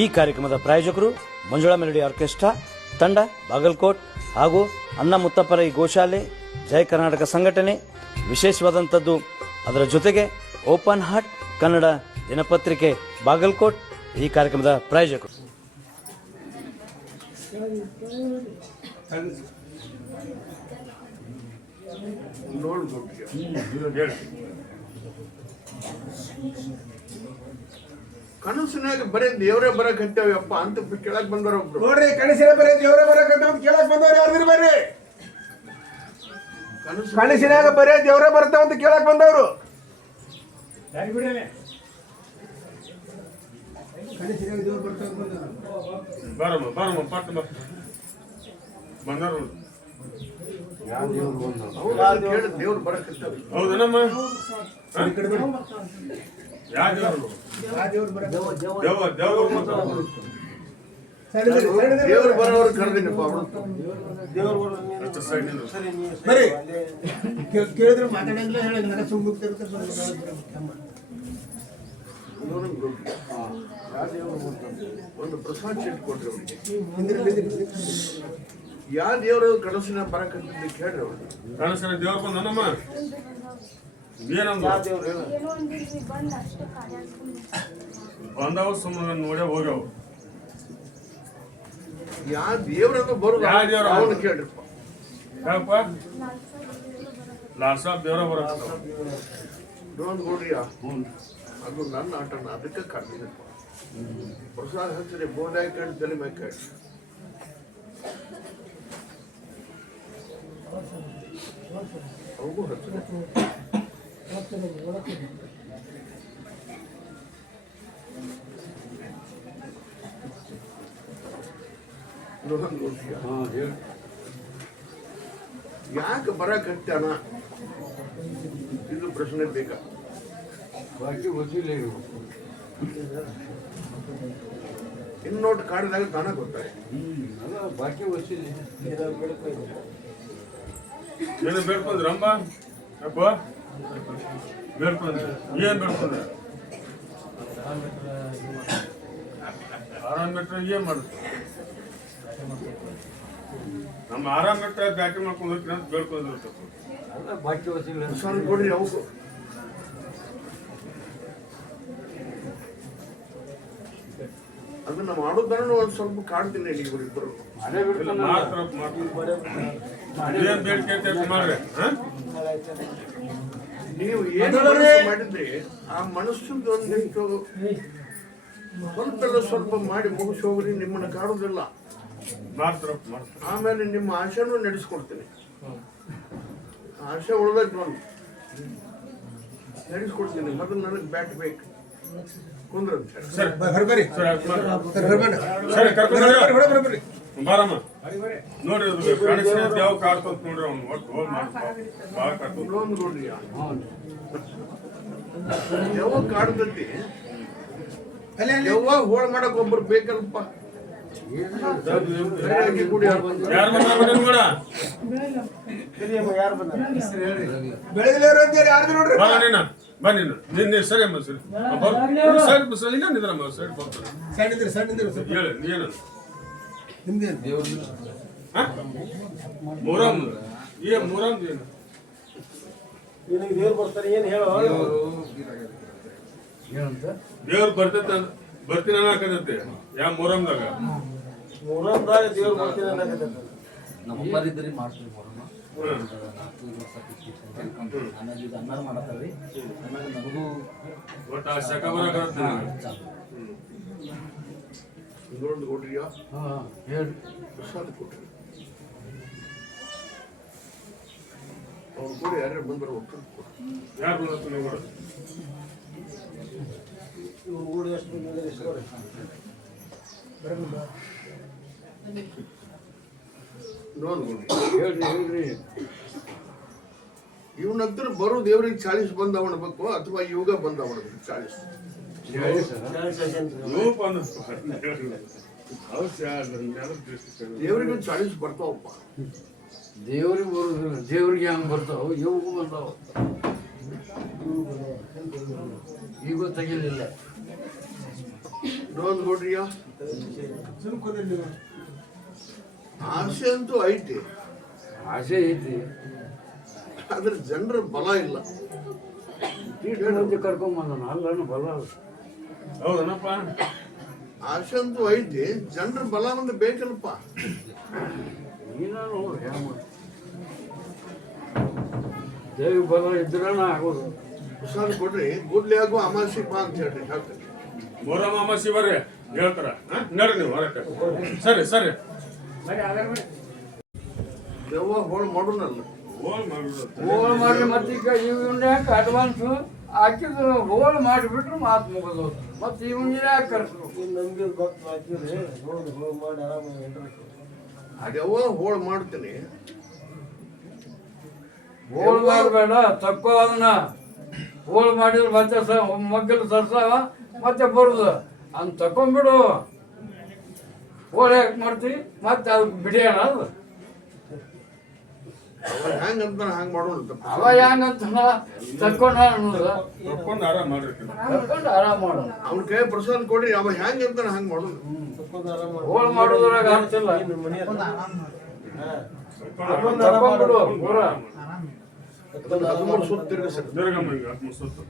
ಈ ಕಾರ್ಯಕ್ರಮದ ಪ್ರಾಯೋಜಕರು ಮಂಜುಳಾ ಮೆಲಡಿ ಆರ್ಕೆಸ್ಟ್ರಾ ತಂಡ ಬಾಗಲಕೋಟ್ ಹಾಗೂ ಅನ್ನ ಮುತ್ತಪ್ಪರೈ ಗೋಶಾಲೆ ಜಯ ಕರ್ನಾಟಕ ಸಂಘಟನೆ. ವಿಶೇಷವಾದಂಥದ್ದು ಅದರ ಜೊತೆಗೆ ಓಪನ್ ಹಾರ್ಟ್ ಕನ್ನಡ ದಿನಪತ್ರಿಕೆ ಬಾಗಲಕೋಟ್ ಈ ಕಾರ್ಯಕ್ರಮದ ಪ್ರಾಯೋಜಕರು. ಕನಸಿನಾಗ ಬರೀ ದೇವರೇ ಬರಕಂತೇವಪ್ಪ ಅಂತ ಕೇಳಕ್ ಬಂದವ್ರ ಒಬ್ರು. ನೋಡ್ರಿ, ಕನಸಿನ ಬರೀ ದೇವರೇ ಬರಕಂತ ಕೇಳಕ್ ಬಂದವ್ರು ಯಾರು ಬರ್ರಿ? ಕನಸಿನಾಗ ಬರೀ ದೇವರೇ ಬರ್ತಾವ ಅಂತ ಕೇಳಕ್ ಬಂದವ್ರು. ಕನಸಿನಾಗ ದೇವ್ರು ಬರ್ತಾವ ದೇವ್ರು ಬರಕಂತೇವ. ಹೌದನಮ್ಮ? ದೇವ್ರು ಬರೋರು ಕರೆದಿನಪ್ಪ. ಬರೀ ಕೇಳಿದ್ರೆ ಮಾತಾಡಂಗಿಲ್ಲ, ಹೇಳಿಲ್ಲ ಸುಮ್ಮನೆ ಒಂದು ಪ್ರಸಾದ್ ಶೀಟ್ ಕೊಟ್ರಿ ಅವ್ರಿಗೆ. ಯಾವ ದೇವರು ಕನಸಿನ ಬರಕಂತ ಕೇಳ್ರಿ ಅವ್ರಿಗೆ. ಕನಸಿನ ದೇವ್ರ ಬಂದನಮ್ಮ? ಬಂದವ ಸುಮ್ಮನೆ ನೋಡೇ ಹೋಗ್ಯಾವ. ಯಾವ ದೇವ್ರದು ಬರೋದು ಅವನು ಕೇಳ್ರಿಪ್ಪ. ಯಾಕಪ್ಪ? ಲಾಲ್ ಸಾಬ್ ದೇವ್ರ ಬರತ್ತ ನೋಡ್ರಿ, ಅದು ನನ್ನ ಆಟನ, ಅದಕ್ಕೆ ಕರ್ದಿನಪ್ಪ. ಪ್ರಸಾದ್ ಹಚ್ಚಿರಿ, ಬೋಂದಾಯಿ ಕಣ್ಣು ತಲೆ ಮ್ಯಾಕ ಅವಗೂ ಹಚ್ಚಿರಿ. ಯಾಕೆ ಬರಕತ್ತಾನ ಇದು ಪ್ರಶ್ನೆ ಬೇಕಾ? ಇನ್ನೋಟ್ ಕಾಡಿದಾಗ ತಾನ ಗೊತ್ತಾಗ ಏನು ಬೇಡ್ಕೊಂಡ್ರಮ್ಮ? ಅಪ್ಪ ಬೇಡ್ಕೊಂಡ್ರಿ, ಏನ್ ಬೇಡ್ಕೊಂಡ್ರ? ಆರಾಮ್ ಬಿಟ್ರೆ ಏನ್ ಮಾಡುತ್ತೆ? ನಮ್ಮ ಆರಾಮ್ ಬಿಟ್ರೆ ಬ್ಯಾಟ್ರಿ ಮಾಡ್ಕೊಂಡು ಹೋಗ್ತೀನಿ ಅಂತ ಬೇಡ್ಕೊಂಡಿರ್ತಪ್ಪ. ಕೊಡ್ರಿ ಅವು. ಅದನ್ನ ಮಾಡೋದನ್ನು ಒಂದ್ ಸ್ವಲ್ಪ ಕಾಡ್ತೀನಿ ಇವರಿಬ್ಬರು. ಏನ್ ಬೇಡಿಕೆ ಅಂತ ಮಾಡ್ರಿ. ನೀವು ಏನು ಮಾಡಿದ್ರಿ ಆ ಮನಸ್ಸಿಂದ ಒಂದಿಷ್ಟು ಸ್ವಲ್ಪ ಮಾಡಿ ಮುಗಿಸಿ ಹೋಗ್ರಿ. ನಿಮ್ಮನ್ನ ಕಾಡುದಿಲ್ಲ. ಆಮೇಲೆ ನಿಮ್ಮ ಆಶೆನೂ ನಡೆಸ್ಕೊಡ್ತೀನಿ. ಆಶೆ ಉಳ್ದೈತಿ ನಾನು ನಡೆಸ್ಕೊಡ್ತೀನಿ. ಅದು ನನಗೆ ಬ್ಯಾಟ್ ಬೇಕು. ಕುಂದ್ರ ಬಾರಮ್ಮ ನೋಡ್ರಿ, ಅದು ಯಾವ ಕಾಡ್ತಂತ ನೋಡ್ರಿ. ಅವ್ನು ಒಟ್ಟು ಭಾಳ ಕಾಡ್ತಂತ ನೋಡ್ರಿ, ಯಾವಾಗ ಕಾಡ್ತೈತಿ ಯಾವಾಗ ಹೋಳ ಮಾಡಕ್ ಒಬ್ರು ಬೇಕಲ್ಪ. ಬನ್ನಿ ನಿನ್ನೆ ಸರಿ ಅಮ್ಮ, ಸರಿ ಸರಿ ಇಲ್ಲ ನಿದ್ರಮ್ಮ, ಸರಿ ಬರ್ತಾರೆ. ಹೇಳಿ ಏನು ಮೂರಮ್ ಏನು ಮೂರಮ್ ಏನು ದೇವ್ರು ಬರ್ತಾರೆ ಏನ್ ಹೇಳೋ? ದೇವ್ರು ಬರ್ತೈತೆ ಬರ್ತೀನಿ ಅನ್ನಕತ್ತೈತೆ. ಯಾವ ಮೂರಮ್ದಾಗ ದೇವ್ರು ಬರ್ತೀನಿ ಅನ್ನಕತ್ತೈತೆ. ನಮ್ಮರಿದ್ರಿ ಮಾಡ್ತೀವಿ ಅನ್ನಾರ ಮಾಡತ್ತಾರ್ರಿ. ನಮಗೂ ಒಟ್ಟು ಆ ಶಕ ಬರಕತ್ತೆ. ಇನ್ನೊಂದು ಕೊಡ್ರಿಯಾ? ಹೇಳಿ ಪ್ರಸಾದ ಕೊಟ್ರಿ. ಅವ್ರು ಕೂಡ ಯಾರ್ಯಾರು ಬಂದರು ಯಾರು ಬಂದತ್ತು ನೀವು? ಹೇಳ್ರಿ. ಇವನಂತರ ಬರೋ ದೇವ್ರಿಗೆ 40 ಬಂದವಣಬೇಕು ಅಥವಾ ಯೋಗ ಬಂದವಣಬೇಕು? 40 ದೇವ್ರಿಗೆ 40 ಬರ್ತಾವಪ್ಪ. ದೇವ್ರಿಗೆ ಬರೋದಿಲ್ಲ, ದೇವ್ರಿಗೆ ಹೆಂಗ್ ಬರ್ತಾವ? ಇವು ಬರ್ತಾವ. ಈಗ ತೆಗಿಲಿಲ್ಲ. ಇನ್ನೊಂದು ಕೊಡ್ರಿಯ ಆಸೆ ಅಂತೂ ಐತಿ, ಆಸೆ ಐತಿ, ಆದ್ರೆ ಜನರ ಬಲ ಇಲ್ಲ. ಕರ್ಕೊಂಬಂದ ಅಲ್ಲೂ ಬಲ ಅಲ್ಲ. ಹೌದನಪ್ಪ, ಆಸೆ ಅಂತೂ ಐತಿ, ಜನರ ಬಲ ಒಂದು ಬೇಕಲ್ಲಪ್ಪ. ನೀನ ನೋಡು ಹೆಂಗ ದೇವಿ ಬಲ ಇದ್ರನ ಆಗೋದು. ಪ್ರಸಾದ ಕೊಡ್ರಿ, ಗುಡ್ಲಿ ಆಗೋ ಅಮಾಸಿ ಬಾ ಅಂತ ಹೇಳ್ರಿ ಹೇಳ್ತೀನಿ. ಮೊರಮ್ಮ ಅಮಾಸಿ ಬರ್ರಿ ಹೇಳ್ತಾರ. ನಡ್ರಿ ನೀವು ಹೊರಕ್ಕೆ. ಸರಿ ಸರಿ ದೆವ್ವ ಹೋಳು ಮಾಡೋಣಲ್ಲ. ಹೋಲ್ ಮಾಡ್ಬಿಡು. ಹೋಲ್ ಮಾಡ್ರಿ ಮತ್ತೆ ಈಗ ಇವನ್ನ ಯಾಕೆ ಅಡ್ವಾನ್ಸ್ ಹಾಕಿದ್ರು ಹೋಲ್ ಮಾಡಿಬಿಟ್ರು ಮಾತು ಮುಗಿದು ಮತ್ತೆ ಇವನ್ನ ಯಾಕೆ ಕರ್ಸರು? ದೆವ್ವ ಹೋಳು ಮಾಡ್ತೀನಿ. ಹೋಲ್ ಮಾಡಬೇಡ, ತಕ್ಕೋ ಅದನ್ನ. ಹೋಲ್ ಮಾಡಿದ್ರೆ ಮತ್ತೆ ಮಗ್ಗಲು ಸರ್ಸಾವ ಮತ್ತೆ ಬರುದು ಅಂತ ತಕೊಂಡ್ಬಿಡು. ಹೋಲ್ ಯಾಕೆ ಮಾಡ್ತೀವಿ ಮತ್ತೆ ಅದು ಬಿಡಿಯೋಣ. ಅದು ಹೆಂಗಂತ ಹಂಗ್ ಮಾಡೋಣ. ಅವ ಹೆಂಗಂತ ತಕ್ಕೊಂಡ ಅನ್ನೋದು ತಕ್ಕೊಂಡು ಆರಾಮ್ ಮಾಡ್ರಿ. ತಕ್ಕೊಂಡು ಆರಾಮ್ ಮಾಡೋಣ. ಅವ್ನ ಕೈ ಪ್ರಸಾದ ಕೊಡ್ರಿ, ಅವ ಹೆಂಗಂತ ಹಂಗ್ ಮಾಡೋಣ. ಹೋಲ್ ಮಾಡೋದ್ರಾಗ ಆಗ್ತಿಲ್ಲ. ತಕೊಂಡ್ಬಿಡು ಪೂರ. 13 ಸುತ್ತ ತಿರ್ಗಿಸ್ರಿ. ತಿರ್ಗಮ್ಮ ಈಗ 13 ಸುತ್ತು.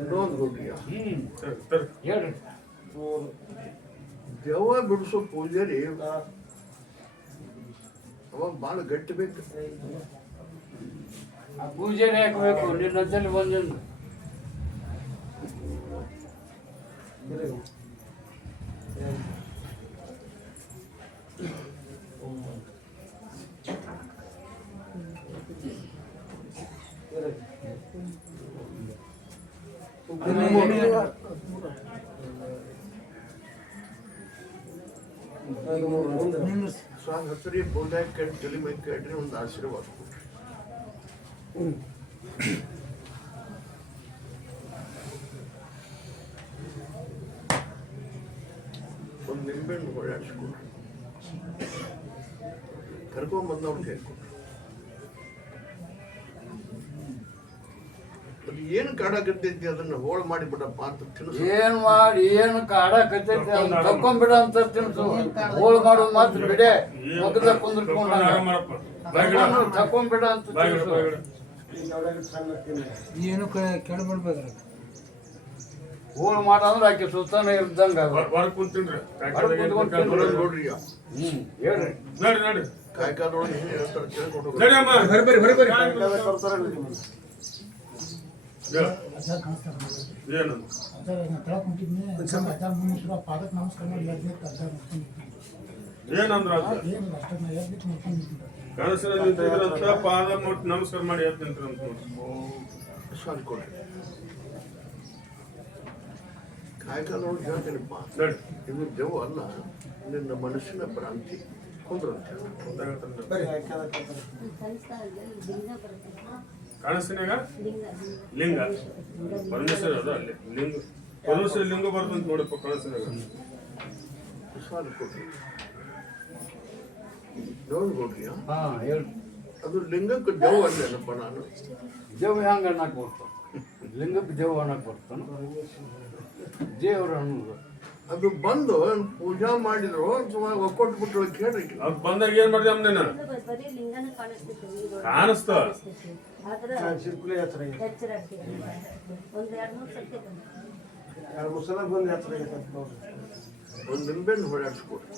ಇನ್ನೊಂದು ಕೊಡ್ರಿ. ಸರಿ ಸರಿ ಹೇಳ್ರಿ. ದೆವ್ವ ಬಿಡಿಸೋ ಪೂಜಾರಿ ಅವ ಬಾಳ ಗಟ್ಟಿ ಬೇಕು. ಆ ಪೂಜೆನೇ ಹಾಕಬೇಕು. ನಿನ್ನಂತಲ್ಲಿ ಬಂದಿದ್ದು ಹಸರಿ ಬೋದಾಗ ಕಟ್ಟಿ ತಲೆ ಮೈ ಕಟ್ರಿ ಒಂದು ಆಶೀರ್ವಾದ ಕೊಡ್ರಿ. ಒಂದು ನಿಂಬೆಹಣ್ಣು ಹೊಳ್ಯಾಡ್ಸ್ಕೊಡ್ರಿ. ಕರ್ಕೊಂಬಂದವ್ರ ಕೈ ಕೊಡ್ರಿ. ಅದು ಏನು ಕಾಡಾಕತ್ತೈತಿ ಅದನ್ನ ಹೋಳು ಮಾಡಿ ಬಿಡಪ್ಪ ಅಂತ ತಿನ್ನಿಸ್. ಏನ್ ಮಾಡಿ ಏನು ಕಾಡಕತ್ತೈತಿ ಅಂತ ತಕೊಂಡ್ಬಿಡ ಅಂತ ತಿನ್ಸು. ಹೋಳು ಮಾಡೋದು ಮಾತ್ರ ಬಿಡೆ. ಮಗದ ಕುಂದ್ರಕೊಂಡ ಆರಾಮ್ ಮಾಡಪ್ಪ. ಬಾಯ್ಗಿಡ. ತಕೊಂಡ್ಬಿಡ ಅಂತ ಬಾಯ್ಗಿಡ, ತಿನ್ಸು. ಬಾಯ್ಗಿಡ. ಏನು ಕೆಳಬಿಡ್ಬೇಕ್ರಿ. ಹೋಳು ಮಾಡಂದ್ರೆ ಆಕೆ ಸುತ್ತಾನೆ ಇದ್ದಂಗ. ಹೊರಗ್ ಕುಂತಿನ್ರಿ. ಇನ್ನೊಂದು ನೋಡ್ರಿ. ಹೇಳ್ರಿ. ನಡ್ರಿ ನಡ್ರಿ. ಕಾಯ್ಕಾದೊಳಗೆ ಏನು ಹೇಳ್ತಾರೆ ಕೇಳ್ಕೊಂಡು ಹೋಗ್ರಿ. ನಡಿ ಅಮ್ಮ. ಏನಂತ ಏನಂದ್ರ ಕನಸಿನಲ್ಲಿ ನಿಂತಿದ್ರಂತ ಪಾದ ಮುಟ್ಟಿ ನಮಸ್ಕಾರ ಮಾಡಿ ಎದ್ದು ನಿಂತ್ರಂತ. ಪ್ರಸಾದ ಕೊಡ್ರಿ. ಕಾಯ್ಕಾದೊಳಗೆ ಹೇಳ್ತೀನಿಪ್ಪ, ನಡಿ. ಇದು ದೆವ್ವ ಅಲ್ಲ, ನಿನ್ನ ಮನಸ್ಸಿನ ಭ್ರಾಂತಿ. ಕುಂದ್ರಂತ ಕಾಣಿಸ್ತೀನಾಗ ಲಿಂಗ ಪರಮೇಶ್ವರ ಅದ ಅಲ್ಲಿ ಲಿಂಗ ಪರಮೇಶ್ವರ ಲಿಂಗ ಬರ್ತಂತ ನೋಡಪ್ಪ ಕಾಣಿಸ್ತೀನಾಗ. ಪ್ರಸಾದ ಕೊಡ್ರಿ. ದೇವ್ರು ಕೊಡ್ರಿ. ಹಾ ಹೇಳ್ರಿ. ಅದು ಲಿಂಗಕ್ಕೆ ದೇವ್ ಅಲ್ಲೇನಪ್ಪ ನಾನು. ದೇವ್ ಹೆಂಗ ಅನ್ನಕ್ ಬರ್ತಾನ? ಲಿಂಗಕ್ಕೆ ದೇವ್ ಅನ್ನಕ್ ಬರ್ತಾನ? ದೇವ್ರ ಅನ್ನೋದು ಅದು ಬಂದು ಪೂಜಾ ಮಾಡಿದ್ರು ಅಥವಾ ಒಕ್ಕೊಟ್ಟು ಬಿಟ್ಟು ಕೇಳ್ರಿ. ಅದ್ ಬಂದಾಗ ಏನ್ ಮಾಡಿದೆ ಅಮ್ಮ ನೀನು? ಕಾಣಿಸ್ತ ಒಂದು ನಿಂಬೆಹಣ್ಣು ಹೊಳ್ಯಾಡ್ಸ್ಕೊಡ್ರಿ.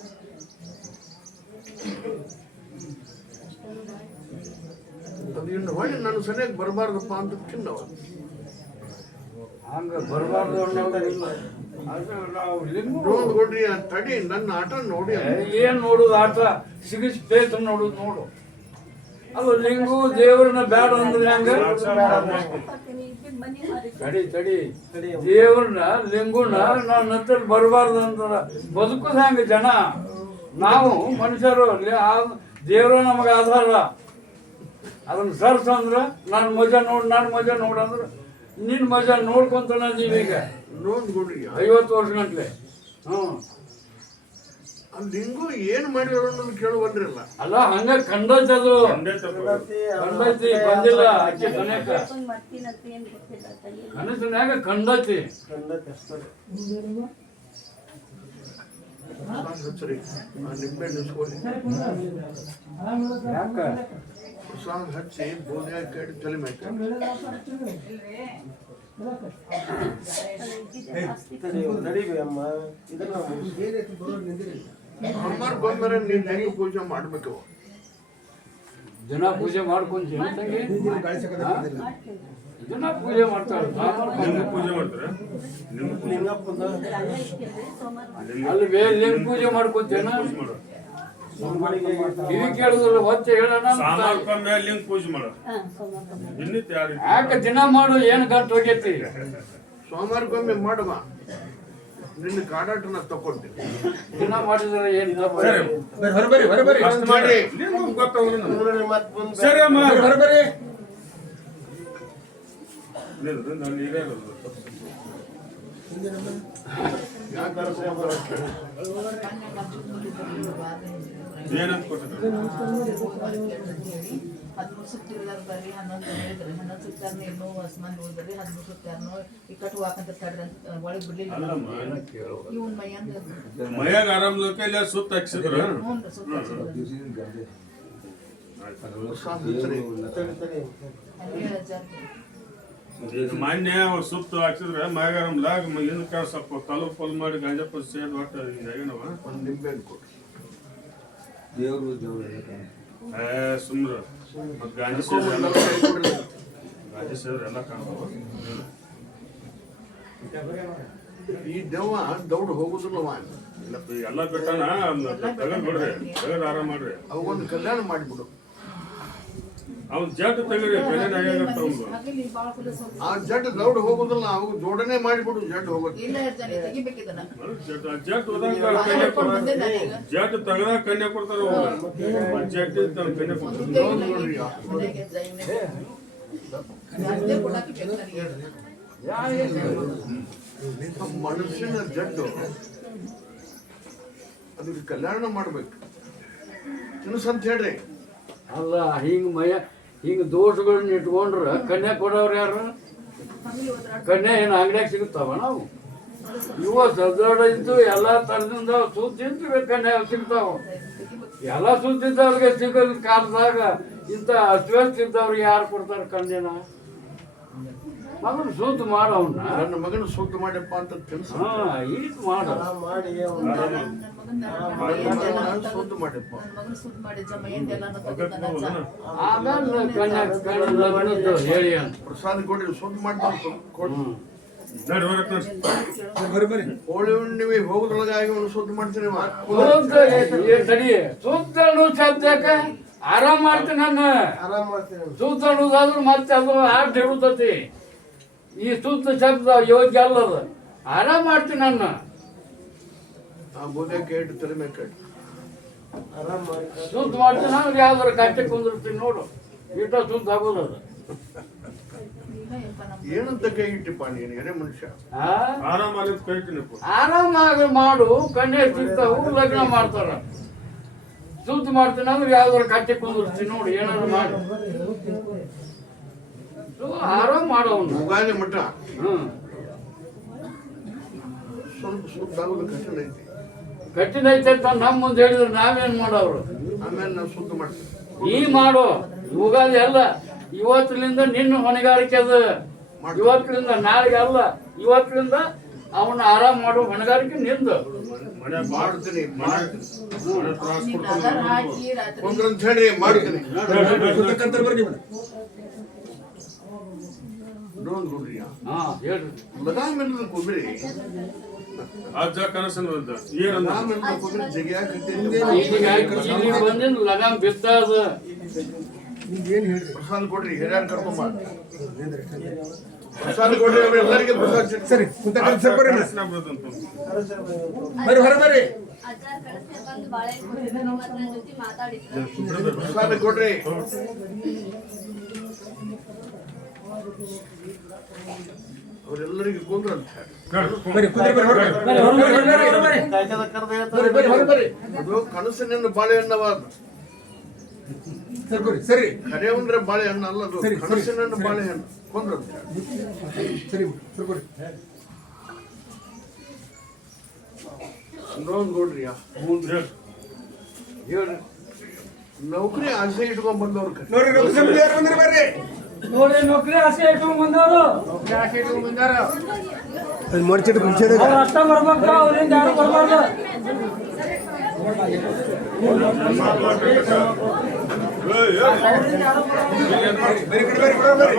ಅದು ಇನ್ನು ಹೊಳ್ಳಿ ನನ್ನ ಸರಿಯಾಗಿ ಬರಬಾರ್ದಪ್ಪ ಅಂತ ತಿನ್ನವ. ಹಂಗ ಬರಬಾರ್ದು ಅನ್ನೋದಿಲ್ಲ. ನಾವು ಲಿಂಗ ನೋಡ್ ಕೊಡ್ರಿ ತಡಿ, ನನ್ನ ಆಟ ನೋಡಿ. ಏನ್ ನೋಡುದು ಆಟ? ಸಿಗಿಸ್ಬೇಕ ನೋಡುದು ನೋಡು. ಅದು ಲಿಂಗು ದೇವ್ರನ್ನ ಬೇಡ ಅಂದ್ರೆ ಹೆಂಗ? ತಡಿ ದೇವ್ರನ್ನ ಲಿಂಗುನ ನಾವು ನಂತರ ಬರಬಾರ್ದು ಅಂತಾರ. ಬದುಕುದು ಹೆಂಗ ಜನ? ನಾವು ಮನುಷ್ಯರು ದೇವ್ರ ನಮಗ ಆಧಾರ. ಅದನ್ನ ಸರ್ಸ್ ಅಂದ್ರ ನನ್ನ ಮಜಾ ನೋಡಂದ್ರ ನಿನ್ ಮಜಾ ನೋಡ್ಕೊಂತಾನ ನೀವೀಗ ನೋಡ್ ಕೊಡ್ರಿ. 50 ವರ್ಷ ಗಂಟ್ಲೆ. ಅಲ್ಲಿ ಹಿಂಗೂ ಏನ್ ಮಾಡಿದ್ರು ಅನ್ನೋದು ಕೇಳುವಲ್ರಿಲ್ಲ. ಅಲ್ಲ ಹಂಗ ಕಂಡೈತದು ಖಂಡಿತ ಕಂಡೈತಿ ಬಂದಿಲ್ಲ ಅಕ್ಕಿ ಸನೇಕ ಕನಸಿನ್ಯಾಗ ಕಂಡೈತಿ ಹಚ್ಚರಿ ನಿಂಬೆ ನಿಸ್ಕೊಳ್ಳಿ ಪ್ರಸಾದ ಹಚ್ಚಿ ಬೋಧೆ ಕಟ್ಟಿ ತಲೆ ಮೇಲೆ ಅಮ್ಮಾರ್ ಬಂದರೆ ನೀನ್ ಹೆಂಗ ಪೂಜೆ ಮಾಡ್ಬೇಕು. ದಿನ ಪೂಜೆ ಮಾಡ್ಕೊಂತ ತಂಗಿ ದಿನ ಪೂಜೆ ಮಾಡ್ತಾಳೆ ಪೂಜೆ ಮಾಡ್ತಾರೆ ಅಲ್ಲಿ ಬೇರೆ ಲಿಂಗ ಪೂಜೆ ಮಾಡ್ಕೊಂತೇನ ಕಿವಿ ಕೇಳಿದ್ರೆ ಹೊತ್ತೆ ಹೇಳೋಣ ಮೇಲೆ ಲಿಂಗ ಪೂಜೆ ಮಾಡ ಇನ್ನಿತ್ ಯಾರು ಯಾಕೆ ದಿನ ಮಾಡು ಏನ್ ಗಂಟು ಹೋಗೈತಿ ಸೋಮವಾರಕ್ಕೊಮ್ಮೆ ಮಾಡುವ ನಿನ್ನ ಕಾಡಾಟನ ತಕೊಳ್ತೀನಿ. ದಿನ ಮಾಡಿದ್ರೆ ಏನ್ ತಪ್ಪು ಅಷ್ಟ್ ಮಾಡಿ ಗೊತ್ತಾಗ ಸರಿ ಅಮ್ಮ ಬರಬರಿ ನಾನು ಈಗ ಏನಂತ ಕೊಟ್ಟಿದ್ರು 13 ಸುತ್ತಿರದಾರ ಬರ್ರಿ 11 ಹೇಳಿದ್ರಿ 11 ಸುತ್ತಾರನ ಇನ್ನೂ ಮಂದಿ ಉಳಿದ್ರಿ 13 ಸುತ್ತಾರನು ಇಕ್ಕಟ್ಟು ಹಾಕಂತ ತಡ್ರಿ ಒಳಗೆ ಬಿಡ್ಲಿಲ್ಲ ಇವನ್ ಮೈಯಂದ ಮೈಯಾಗ ಆರಾಮ್ಲಕ್ಕೆ ಇಲ್ಲ ಸುತ್ತ ಹಾಕ್ಸಿದ್ರು ಮಾನ್ಯ ಅವ್ರು ಸುತ್ತ ಹಾಕ್ಸಿದ್ರೆ ಮೈಯಾಗ ಆರಾಮ್ಲಾಗ ಏನಕ್ಕೆ ಸ್ವಲ್ಪ ತಲು ಪಲ್ ಮಾಡಿ ಗಾಂಜಪ್ಪ ಸೇದ್ ಒಟ್ಟು ಹೇಗನವ ಒಂದು ನಿಂಬೆ ಕೊಡ್ರಿ. ಸುಮ್ರ ಮತ್ತೆ ಗಾಂಜಿ ಸೇವ್ರೆ ಎಲ್ಲ ಕಾಣ್ತಾವ ಈ ದೆವ್ವ ದೌಡ್ ಹೋಗುದಿಲ್ಲವ ಎಲ್ಲ ಬಿಟ್ಟಾನ ತಗದ್ ಬಿಡ್ರಿ ತಗದ್ ಆರಾಮ್ ಮಾಡ್ರಿ ಅವಗೊಂದು ಕಲ್ಯಾಣ ಮಾಡಿಬಿಡು. ಅವ್ನ ಜಡ್ ತೆಗೀರಿ ಬೆಲೆ ಆ ಜಡ್ ದೌಡ್ ಹೋಗುದಿಲ್ಲ ಅವಾಗ ಜೋಡಣೆ ಮಾಡಿಬಿಡು. ಜಡ್ ಹೋಗೋದು ಇಲ್ಲ ಇರ್ತಾನೆ ತೆಗಿಬೇಕಿದನ ಜಡ್ ಹೋದಂಗ ಕನ್ಯಾ ಕೊಡ್ತಾರ ಜಡ್ ತಗದಾಗ ಕನ್ಯಾ ಕೊಡ್ತಾರ ಜಡ್ ಕನ್ಯಾ ಮನುಷ್ಯನ ಜಡ್ಡು ಅದಕ್ಕೆ ಕಲ್ಯಾಣ ಮಾಡ್ಬೇಕು ತಿನ್ಸಂತ ಹೇಳ್ರಿ. ಅಲ್ಲ ಹಿಂಗ ದೋಷಗಳನ್ನ ಇಟ್ಕೊಂಡ್ರ ಕನ್ಯಾ ಕೊಡೋರು ಯಾರು? ಕನ್ಯಾ ಏನು ಅಂಗಡಿಯಾಗ ಸಿಗುತ್ತಾವ ನಾವು ಇವ ಸದೃಢ ಇದ್ದು ಎಲ್ಲ ತರದಿಂದ ಸುದ್ದಿದ್ದು ಕನ್ಯಾ ಸಿಗ್ತಾವ. ಎಲ್ಲ ಸುದ್ದಿದ್ದವ್ರಿಗೆ ಸಿಗೋದ್ ಕಾಲದಾಗ ಇಂಥ ಅಸ್ವಸ್ಥ ಇದ್ದವ್ರಿಗೆ ಯಾರು ಕೊಡ್ತಾರ ಕನ್ಯನ? ಮಗನ ಶುದ್ಧ ಮಾಡವನ್ನ ನನ್ನ ಮಗನ ಶುದ್ಧ ಮಾಡ್ಯಪ್ಪ ಅಂತ ತಿನ್ಸ ಈಟ್ ಮಾಡ ಶುದ್ಧ ಮಾಡ್ಯಪ್ಪ ಮಗನ ಸುದ್ದ ಮಾಡಿದ್ದ ಮೈಯಂದೆಲ್ಲ ಆಮೇಲೆ ಕನ್ಯಾ ಲಗ್ನದ್ದು ಹೇಳಿ ಅಂತ ಪ್ರಸಾದ ಕೊಡ್ರಿ ಶುದ್ಧ ಮಾಡ್ಕೊಂಡು ಕೊಡ್ರಿ. ಬರಬರಿ ಹೋಳಿ ಹುಣ್ಣಿಮೆ ಹೋಗುದ್ರೊಳಗಾಗಿ ಒಂದು ಶುದ್ಧ ಮಾಡ್ತೀನಿ. ತಡಿ ಶುದ್ಧ ಅನ್ನೋದು ಶಬ್ದಕ್ಕ ಆರಾಮ್ ಮಾಡ್ತೀನಿ ನಾನು. ಶುದ್ಧ ಅನ್ನೋದಾದ್ರೆ ಮತ್ತೆ ಅದು ಆಟ ಹಿಡುತ್ತತಿ. ಈ ಶುದ್ಧ ಶಬ್ದ ಯೋಗ್ಯ ಅಲ್ಲದ. ಆರಾಮ್ ಮಾಡ್ತೀನಿ ನಾನು. ಆ ಬೋಧೆ ಕೇಟ್ ತಲೆ ಮೇಲೆ ಕಟ್ ಶುದ್ಧ ಮಾಡ್ತೀನಿ ಅಂದ್ರೆ ಯಾವ್ದಾರ ಕಟ್ಟೆ ಕುಂದಿರ್ತೀನಿ ನೋಡು. ಈಟ ಶುದ್ಧ ಆಗೋದದ. ಏನಂತ ಕೈ ಇಟ್ಟಿಪ್ಪ ನೀನು ಎರೆ ಮನುಷ್ಯ. ಆರಾಮಾಗಿ ಕೈತೀನಿ ಆರಾಮಾಗಿ ಮಾಡು. ಕನ್ಯೆ ಸಿಗ್ತಾವು ಲಗ್ನ ಮಾಡ್ತಾರ. ಶುದ್ಧ ಮಾಡ್ತೀನಿ ಅಂದ್ರೆ ಯಾವ್ದಾರ ಕಟ್ಟೆ ಕುಂದಿರ್ತೀನಿ ನೋಡು. ಏನಾದ್ರು ಮಾಡಿ ಆರಾಮ್ ಮಾಡೋನು. ಉಗಾದಿ ಮಠ ಹ್ಮ್ ಸ್ವಲ್ಪ ಶುದ್ಧ ಆಗೋದು ಕಠಿಣ ಐತಿ. ಕಠಿಣ ಐತೆ ಅಂತ ನಮ್ಮ ಮುಂದೆ ಹೇಳಿದ್ರೆ ನಾವೇನ್ ಮಾಡೋರು? ಆಮೇಲೆ ನಾವು ಶುದ್ಧ ಮಾಡ್ತೀವಿ. ಈ ಮಾಡೋ ಯುಗಾದಿ ಅಲ್ಲ, ಇವತ್ತಿನಿಂದ ನಿನ್ನ ಹೊಣೆಗಾರಿಕೆ ಅದ. ಇವತ್ತಿನಿಂದ ನಾಳೆಗೆ ಅಲ್ಲ, ಇವತ್ತಿನಿಂದ ಅವನ್ನ ಆರಾಮ್ ಮಾಡೋ ಹೊಣೆಗಾರಿಕೆ ನಿಂದು. ಮನೆ ಮಾಡ್ತೀನಿ ಮಾಡ್ತೀನಿ ಹಾಕಿ ರಾತ್ರಿ ಒಂದ್ರಂತ ಹೇಳಿ ಮಾಡ್ತೀನಿ. ಬರ್ರಿ ನೀವು ಡ್ರೋನ್ ಗುಡ್ರಿ ಹಾ ಹೇಳ್ರಿ. ಬದಾಮಿಲ್ಲದ ಕೊಬ್ಬರಿ ಅಜ್ಜ ಕನಸನ್ ಬಂದ ಏನಂದ ಬದಾಮಿಲ್ಲದ ಕೊಬ್ಬರಿ ಜಗಿಯಾಕತ್ತೀನಿ. ಈಗ ಬಂದಿನ ಲಗಾಮ್ ಬಿತ್ತದ. ಏನ್ ಹೇಳ್ರಿ ಪ್ರಸಾದ ಕೊಡ್ರಿ ಹಿರಿಯರ್ ಕರ್ಕೊಂಬ. ಪ್ರಸಾದ ಕೊಡ್ರಿ ಎಲ್ಲರಿಗೆ ಪ್ರಸಾದ ಸಿಗ್ತದೆ. ಸರಿ ಕುಂತ ಸರ್ ಬರ್ರಿ ಕನಸಿನ ಬರ್ತಂತ ಬರ್ರಿ ಹೊರಬರ್ರಿ ಅಜ್ಜಾರ್ ಕಳಿಸ್ದೆ ಬಂದು ಬಾಳೆಹಣ್ಣು ಕೊಟ್ಟಿದ್ರು, ಮತ್ತೆ ನನ್ನ ಜೊತೆ ಮಾತಾಡಿದ್ರು. ಪ್ರಸಾದ ಕೊಡ್ರಿ. ಅವರೆಲ್ಲರಿಗೆ ಕೊಂದ್ರ ಅಂತ ಹೇಳಿ ಬರ್ರಿ ಕುಂದ್ರಿ ಬರ್ರಿ ಹೊರಗೆ ಬರ್ರಿ. ಅದು ಕನಸಿನ ಬಾಳೆಹಣ್ಣವಾದ ಸರಿ ಬರ್ರಿ ಸರಿ ಕರೆ ಅಂದ್ರೆ ಬಾಳೆಹಣ್ಣು ಅಲ್ಲ ಅದು ಸರಿ, ಸರಿ. ಕನಸಿನ ಬಾಳೆಹಣ್ಣು ಕೊಂದ್ರ ಅಂತ ಹೇಳಿ ಸರಿ ಸರಿ ಬರ್ರಿ. ನೋಡ್ರಿ ಹೇಳ್ರಿ ನೌಕರಿ ಆಸೆ ಇಟ್ಕೊಂಡ್ ಬಂದವ್ರ ಕಡೆ ನೋಡ್ರಿ ರಘು ಸಂಬಂಧಿ ಯಾರು ಬಂದ್ರಿ ಬರ್ರಿ. ನೋಡ್ರಿ ನೌಕರಿ ಆಸೆ ಇಟ್ಕೊಂಡ್ ಬಂದವರು ಅದು ಮರ್ಚಿಟ್ಟು ಕುರ್ಚಿ ಅವ್ರು ಅಷ್ಟ ಬರ್ಬೇಕು, ಅವ್ರಿಂದ ಯಾರು ಬರ್ಬಾರ್ದು. ಬೇರೆ ಕಡೆ ಬರ್ರಿ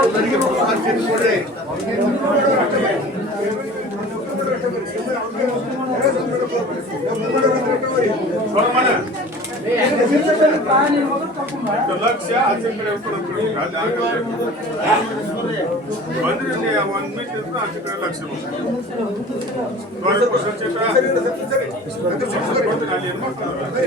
ಎಲ್ಲರಿಗೆ ಪ್ರೋತ್ಸಾಹ ಕೊಡ್ರಿ. ಲಕ್ಷ ಆಚೆ ಕಡೆ ಬಂದ್ರೆ ಒಂದ್ ಮೀಟರ್ ಆಚೆ ಕಡೆ ಲಕ್ಷ ಅಲ್ಲಿ ಏನ್ ಮಾಡ್ತಾರೆ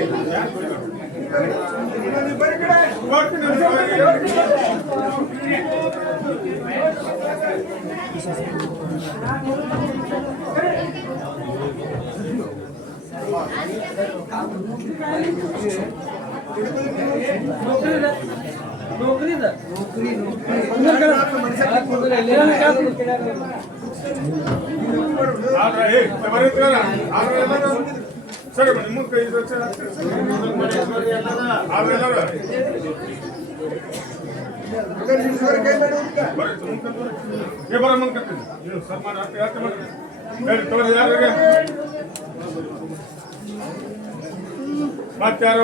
ಸರಿ ನಿಮ್ಮ ಕೈ ಬರ ಮುಂದ್ಕತ್ತೀನಿ ಸನ್ಮಾನ ಹೇಳಿ ತೋರಿ ಯಾರಿಗೆ ಮತ್ತಾರು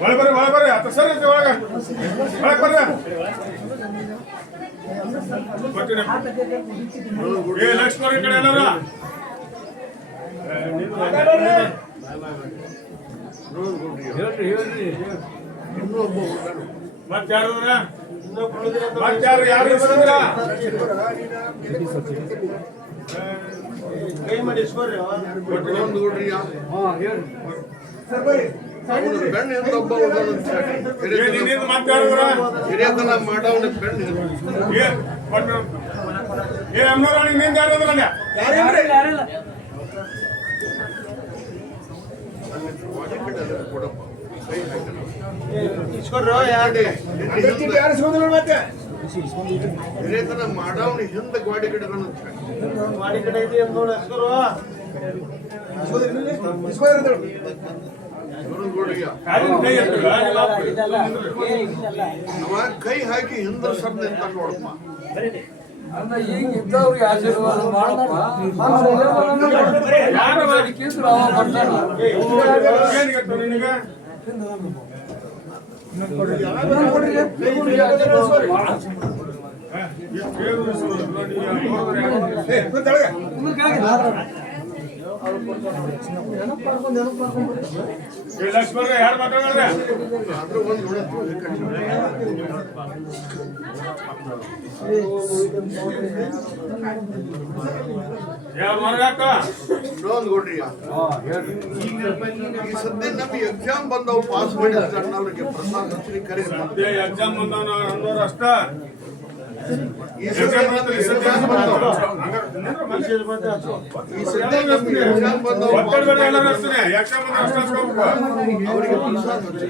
ಒಳ ಬರ್ರಿ ಅತ್ತ ಸರಿ ಒಳಗೆ ಬರ್ರಿ ಏ ಲಕ್ಷ್ಮಣ ಕಡೆ ಎಲ್ಲಾರ ಇನ್ನೊಬ್ಬ ಹುಡುಗನು ಮತ್ತಾರು ಮತ್ತಾರು ಯಾರು ಬಂದ್ರ ಕೈ ಮಾಡಿ ಇಸ್ಕೊಡ್ರಿ. ಒಂದು ಹುಡುಗಿ ಸರ್ ಬರ್ರಿ. ಅವನು ಬೆಣ್ಣೆ ಅಂತ ಒಬ್ಬ ಹುಡುಗನು ಅಂತ ಹೇಳಿ ಮತ್ತಾರು ಹಿರಿಯತನ ಮಾಡವನ ಬೆಣ್ಣೆ ಏ ಅಮ್ಮನವ್ರ ನಿಂದ ಯಾರು ಯಾರಿಲ್ಲ ಕೊಡಪ್ಪ ಕೈ ಹಾಕಲ್ಲ ಇಸ್ಕೊಡ್ರಿ ಯಾರು ಯಾರು ಇಸ್ಕೊಂಡ್ರು ಮತ್ತೆ ಹಿರಿಯತನ ಮಾಡವನ ಹಿಂದೆ ಗಾಡಿ ಗಿಡಗಳು ಅಂತ ಹೇಳಿ ಮಾಡಿ ಕಡೆ ಐತಿ ಅಂತ ನೋಡಿ ಇಸ್ಕೊರು. ಇಸ್ಕೊಡ್ರಿ ಹುಡುಗಿಯ ಕೈ ಅವ ಕೈ ಹಾಕಿ ಹಿಂದೆ ಸರ್ದ ಅಂತ ನೋಡಪ್ಪ ಅಲ್ಲ ಈಗ ಇದ್ದವ್ರಿಗೆ ಆಶೀರ್ವಾದ ಮಾಡಪ್ಪ. ಯಾರು ಅದಕ್ಕಿಂತ ಅವ ಬರ್ತಾನ. ನಿನಗೆ ಲಕ್ಷ್ಮಣ ಯಾರು ಮಾತಾಡಿದ್ರೆ ಆದ್ರೂ ಒಂದು ಯಾರು ಹೊರಗಾಕ ಇನ್ನೊಂದು ಕೊಡ್ರಿ ಈ ಸದ್ಯ ನಮ್ಗೆ ಎಕ್ಸಾಮ್ ಬಂದವು ಪಾಸ್ ಮಾಡಿದ್ರೆ ಅಣ್ಣವ್ರಿಗೆ ಪ್ರಸಾದ ಹಚ್ಚಿ ಕರೆ ಎಕ್ಸಾಮ್ ಬಂದವನ ಅನ್ನೋರು ಅಷ್ಟ ಈ ಸದ್ಯ ನಮ್ಗೆ ಎಕ್ಸಾಮ್ ಬಂದವು ಈ ಸದ್ಯ ನಮ್ಗೆ ಎಕ್ಸಾಮ್ ಬಂದವು ಒತ್ತಡ ಎಲ್ಲರೂ ಅಷ್ಟೇ ಎಕ್ಸಾಮ್ ಬಂದ್ರೆ ಅಷ್ಟ ಹಚ್ಕೋಬೇಕು ಅವರಿಗೆ ಪ್ರಸಾದ ಹಚ್ಚಿ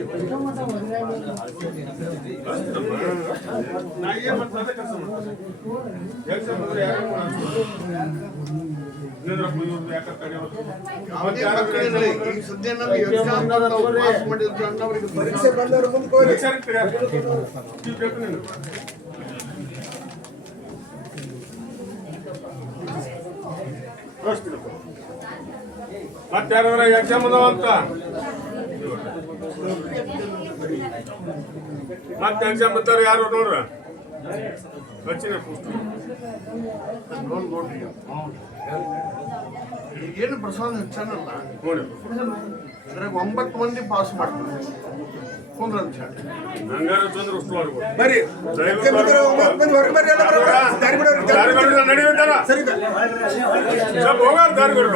ನಾ ಏನ್ ಮಾಡ್ತಾರೆ ಕೆಲಸ ಮಾಡ್ತಾರೆ ಎಕ್ಸಾಮ್ ಬಂದ್ರೆ ಯಾರು ಯಾವುದೇ ಪ್ರಕ್ರಿಯೆಯಲ್ಲಿ ಈ ಸದ್ಯ ನಮ್ಗೆ ಎಕ್ಸಾಮ್ ಬಂದವು ಪಾಸ್ ಮಾಡಿದ್ರೆ ಅಣ್ಣವ್ರಿಗೆ ಪರೀಕ್ಷೆ ಬಂದವ್ರು ಮುಂದೆ ಹೋಗ್ರಿ. ಮತ್ತೆ ಯಾರ ಎಕ್ಸಾಮ್ ಅದಾವ ಅಂತ ಮತ್ತೆ ಎಕ್ಸಾಮ್ ಬರ್ತಾರ ಯಾರು ನೋಡ್ರ ಹಚ್ಚಿನ ನೋಡ್ರಿ ಈಗೇನು ಪ್ರಸಾದ ಹಚ್ಚಾನಲ್ಲ ನೋಡಿ ಅದ್ರಾಗ 9 ಮಂದಿ ಪಾಸ್ ಮಾಡ್ತಾರೆ ಕುಂದ್ರ ಅಂತ ಹೇಳಿ ಹಂಗಾರೆ ತೊಂದ್ರೆ ಅಷ್ಟು ಮಾಡ್ಬೋದು ಬರ್ರಿ ದಯವಿಟ್ಟು ಮಂದಿ ಹೊರಗೆ ಬರ್ರಿ ಎಲ್ಲ ಬರೋಬ್ರ. ದಾರಿ ಬಿಡೋರು ದಾರಿಗಳು ನಡೆಯುತ್ತಾರ ಸರಿ ಸ್ವಲ್ಪ ಹೋಗಾರ ದಾರಿಗಳು